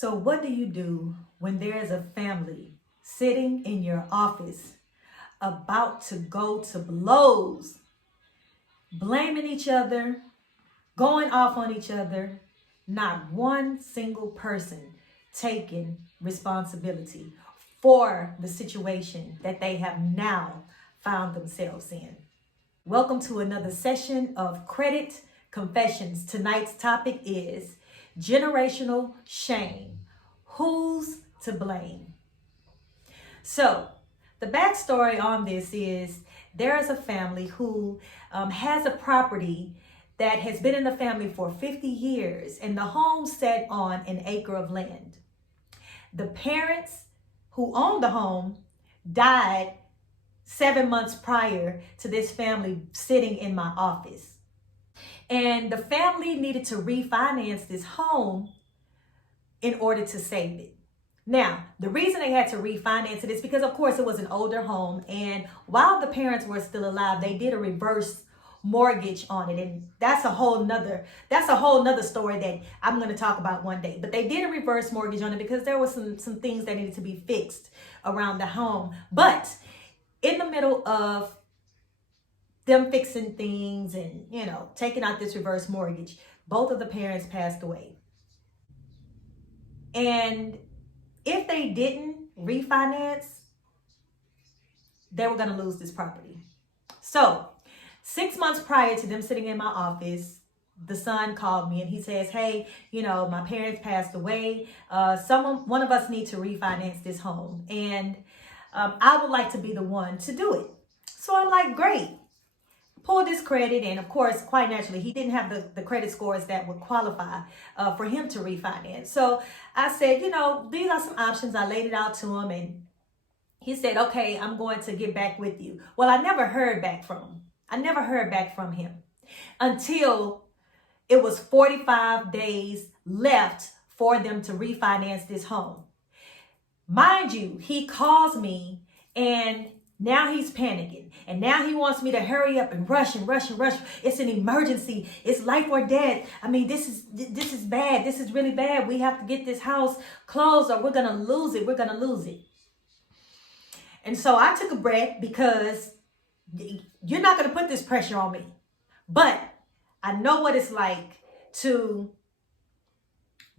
So what do you do when there is a family sitting in your office about to go to blows, blaming each other, going off on each other, not one single person taking responsibility for the situation that they have now found themselves in? Welcome to another session of Credit Confessions. Tonight's topic is generational shame. Who's to blame? So, the backstory on this is there is a family who has a property that has been in the family for 50 years, and the home sat on an acre of land. The parents who owned the home died 7 months prior to this family sitting in my office. And the family needed to refinance this home in order to save it. Now, the reason they had to refinance it is because, of course, it was an older home. And while the parents were still alive, they did a reverse mortgage on it. And that's a whole nother story that I'm going to talk about one day. But they did a reverse mortgage on it because there was some things that needed to be fixed around the home. But in the middle of them fixing things and, taking out this reverse mortgage, both of the parents passed away. And if they didn't refinance, they were going to lose this property. So 6 months prior to them sitting in my office, the son called me and he says, hey, my parents passed away. One of us needs to refinance this home. And I would like to be the one to do it. So I'm like, great. Pull this credit, and of course, quite naturally, he didn't have the credit scores that would qualify for him to refinance. So I said, these are some options. I laid it out to him, and he said, okay, I'm going to get back with you. Well, I never heard back from him until it was 45 days left for them to refinance this home. Mind you, he calls me and now he's panicking. And now he wants me to hurry up and rush. It's an emergency. It's life or death. I mean, this is bad. This is really bad. We have to get this house closed or we're going to lose it. And so I took a breath because you're not going to put this pressure on me. But I know what it's like to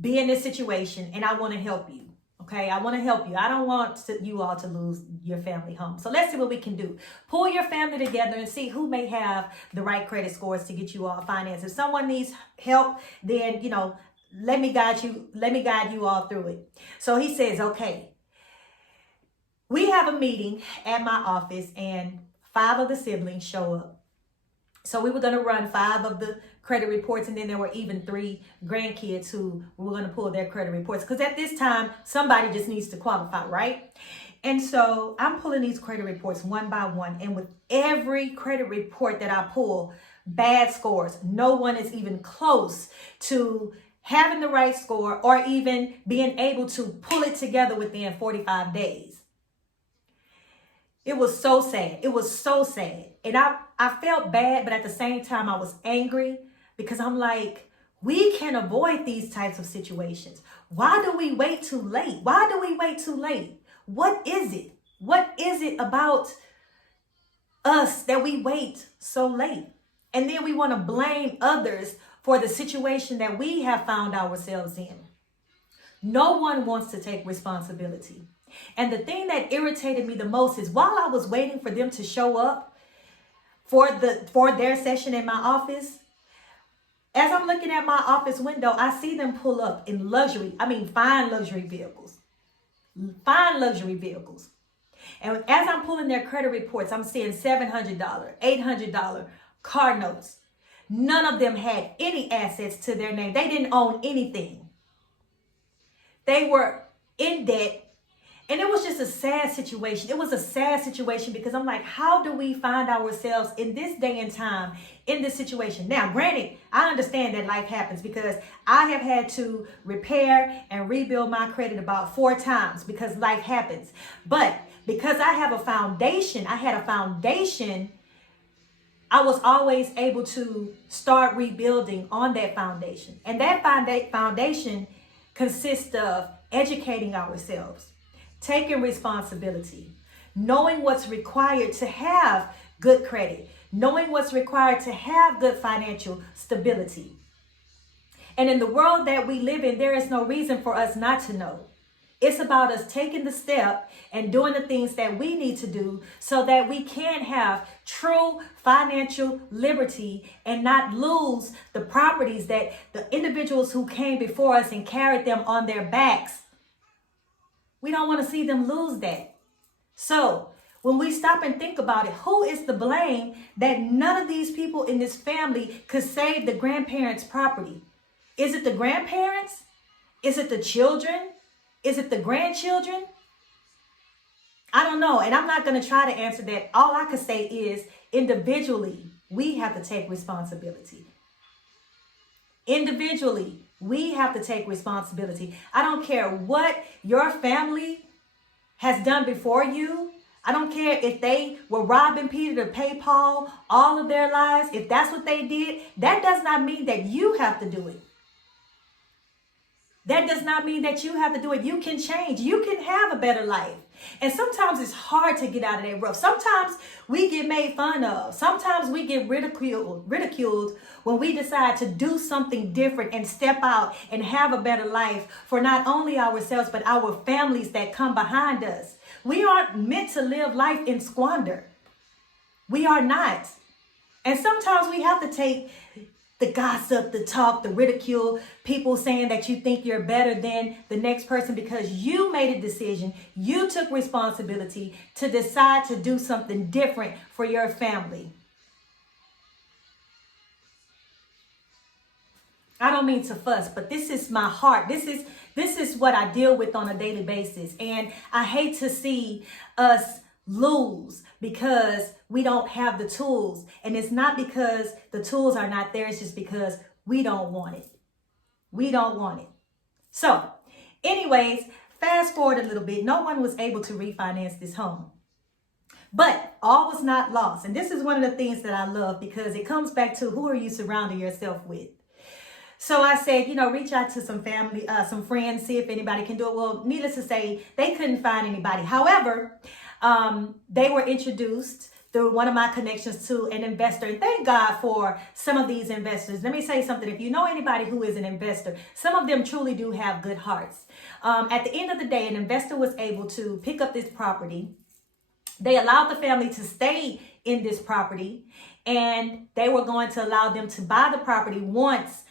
be in this situation, and I want to help you. Okay, I want to help you. I don't want you all to lose your family home. So let's see what we can do. Pull your family together and see who may have the right credit scores to get you all financed. If someone needs help, then, let me guide you all through it. So he says, okay, we have a meeting at my office and 5 of the siblings show up. So we were going to run 5 of the credit reports, and then there were even 3 grandkids who were going to pull their credit reports. Because at this time, somebody just needs to qualify, right? And so I'm pulling these credit reports one by one. And with every credit report that I pull, bad scores. No one is even close to having the right score or even being able to pull it together within 45 days. It was so sad. And I felt bad, but at the same time, I was angry because I'm like, we can avoid these types of situations. Why do we wait too late? What is it? What is it about us that we wait so late? And then we want to blame others for the situation that we have found ourselves in. No one wants to take responsibility. And the thing that irritated me the most is while I was waiting for them to show up for their session in my office, as I'm looking at my office window, I see them pull up in fine luxury vehicles. And as I'm pulling their credit reports, I'm seeing $700, $800 car notes. None of them had any assets to their name. They didn't own anything. They were in debt. And it was just a sad situation. It was a sad situation because I'm like, how do we find ourselves in this day and time in this situation? Now, granted, I understand that life happens because I have had to repair and rebuild my credit about 4 times because life happens. But because I had a foundation, I was always able to start rebuilding on that foundation. And that foundation consists of educating ourselves, taking responsibility, knowing what's required to have good credit, knowing what's required to have good financial stability. And in the world that we live in, there is no reason for us not to know. It's about us taking the step and doing the things that we need to do so that we can have true financial liberty and not lose the properties that the individuals who came before us and carried them on their backs. We don't want to see them lose that. So when we stop and think about it, who is to blame that none of these people in this family could save the grandparents' property? Is it the grandparents? Is it the children? Is it the grandchildren? I don't know. And I'm not going to try to answer that. All I can say is individually, we have to take responsibility. Individually, we have to take responsibility. I don't care what your family has done before you. I don't care if they were robbing Peter to pay Paul all of their lives. If that's what they did, that does not mean that you have to do it. That does not mean that you have to do it. You can change. You can have a better life. And sometimes it's hard to get out of that rut. Sometimes we get made fun of. Sometimes we get ridiculed when we decide to do something different and step out and have a better life for not only ourselves, but our families that come behind us. We aren't meant to live life in squander. We are not. And sometimes we have to take the gossip, the talk, the ridicule, people saying that you think you're better than the next person because you made a decision, you took responsibility to decide to do something different for your family. I don't mean to fuss, but this is my heart. This is what I deal with on a daily basis. And I hate to see us lose because we don't have the tools. And it's not because the tools are not there. It's just because we don't want it. We don't want it. So anyways, fast forward a little bit. No one was able to refinance this home. But all was not lost. And this is one of the things that I love because it comes back to who are you surrounding yourself with? So I said, reach out to some family, some friends, see if anybody can do it. Well, needless to say, they couldn't find anybody. However, they were introduced through one of my connections to an investor. And thank God for some of these investors. Let me say something. If you know anybody who is an investor, some of them truly do have good hearts. At the end of the day, an investor was able to pick up this property. They allowed the family to stay in this property, and they were going to allow them to buy the property once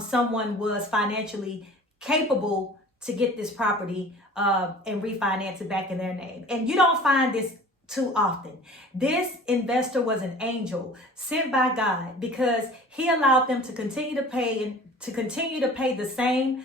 someone was financially capable to get this property and refinance it back in their name. And you don't find this too often. This investor was an angel sent by God because he allowed them to continue to pay the same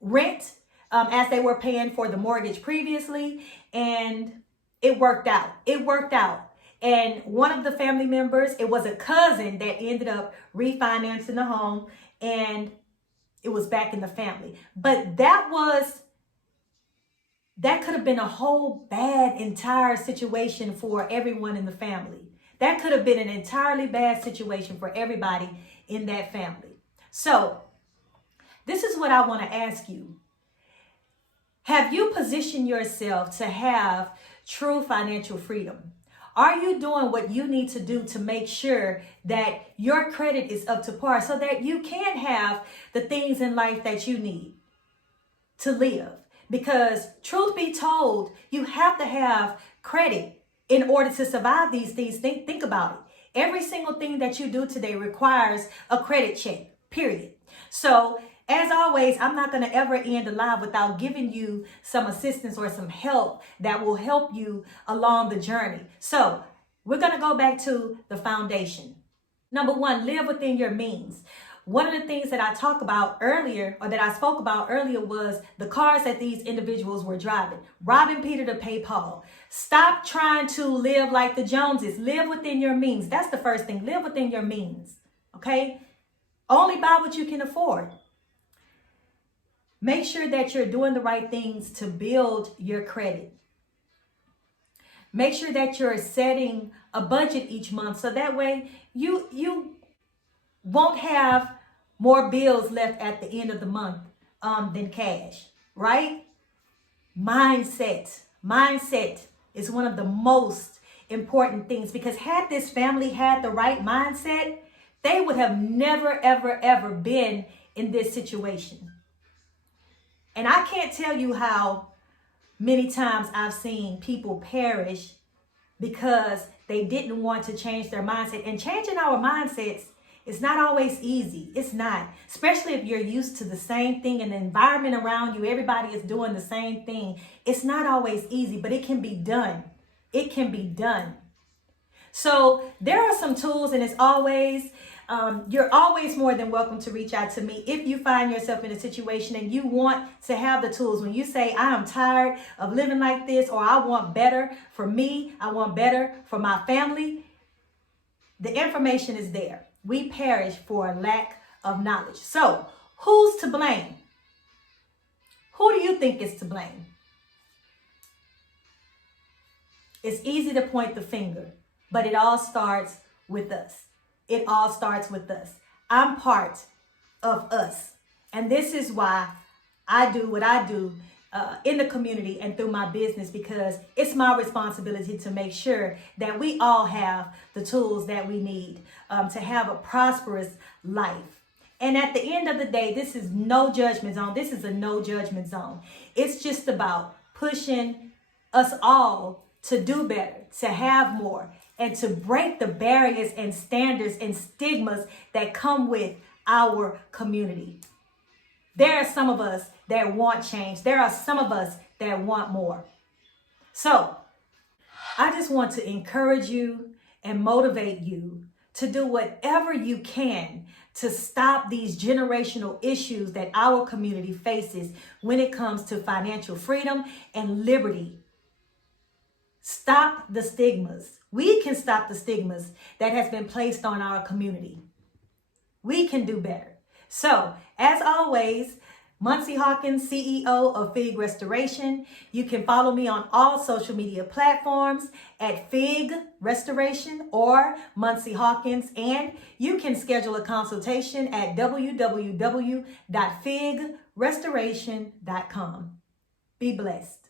rent as they were paying for the mortgage previously. And it worked out. It worked out. And one of the family members, it was a cousin that ended up refinancing the home, and it was back in the family. But that could have been a whole bad entire situation for everyone in the family. That could have been an entirely bad situation for everybody in that family. So this is what I want to ask you. Have you positioned yourself to have true financial freedom? Are you doing what you need to do to make sure that your credit is up to par so that you can have the things in life that you need to live? Because truth be told, you have to have credit in order to survive these things. Think about it. Every single thing that you do today requires a credit check, period. So as always, I'm not going to ever end a live without giving you some assistance or some help that will help you along the journey. So we're going to go back to the foundation. Number one, live within your means. One of the things that I spoke about earlier was the cars that these individuals were driving, robbing Peter to pay Paul. Stop trying to live like the Joneses. Live within your means. That's the first thing. Live within your means. Okay? Only buy what you can afford. Make sure that you're doing the right things to build your credit. Make sure that you're setting a budget each month so that way you won't have more bills left at the end of the month than cash, right? Mindset is one of the most important things, because had this family had the right mindset, they would have never, ever, ever been in this situation. And I can't tell you how many times I've seen people perish because they didn't want to change their mindset. And changing our mindsets is not always easy. It's not. Especially if you're used to the same thing and the environment around you, everybody is doing the same thing. It's not always easy, but it can be done. It can be done. So there are some tools, and it's always, you're always more than welcome to reach out to me if you find yourself in a situation and you want to have the tools. When you say, I am tired of living like this, or I want better for me, I want better for my family, the information is there. We perish for a lack of knowledge. So who's to blame? Who do you think is to blame? It's easy to point the finger, but it all starts with us. It all starts with us. I'm part of us. And this is why I do what I do in the community and through my business, because it's my responsibility to make sure that we all have the tools that we need to have a prosperous life. And at the end of the day, this is no judgment zone. This is a no judgment zone. It's just about pushing us all to do better, to have more, and to break the barriers and standards and stigmas that come with our community. There are some of us that want change. There are some of us that want more. So I just want to encourage you and motivate you to do whatever you can to stop these generational issues that our community faces when it comes to financial freedom and liberty. Stop the stigmas. We can stop the stigmas that has been placed on our community. We can do better. So, as always, Muncie Hawkins, CEO of Fig Restoration. You can follow me on all social media platforms at Fig Restoration or Muncie Hawkins, and you can schedule a consultation at www.figrestoration.com. Be blessed.